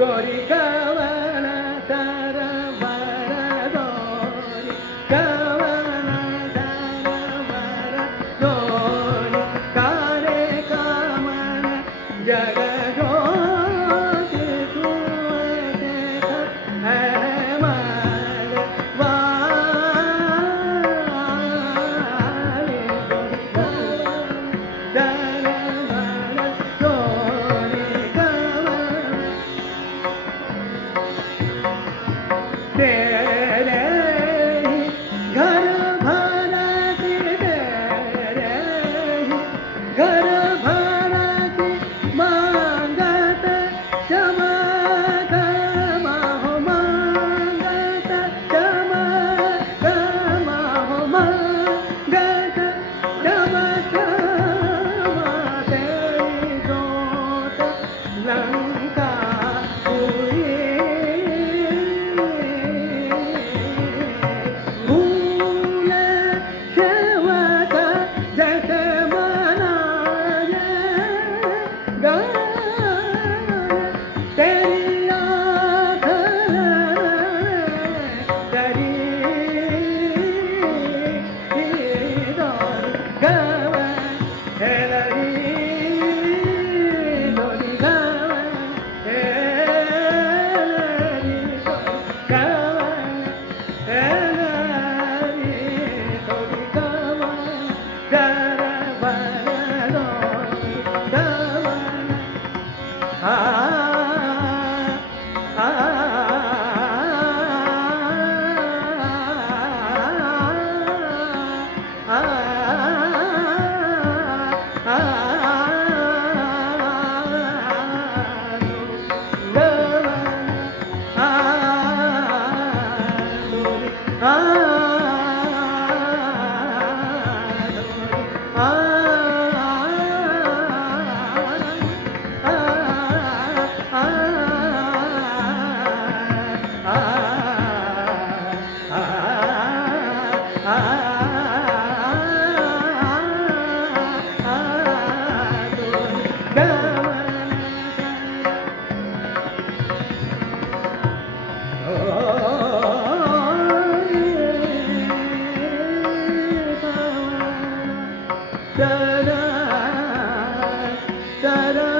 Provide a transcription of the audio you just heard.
Dorica घर भरती घर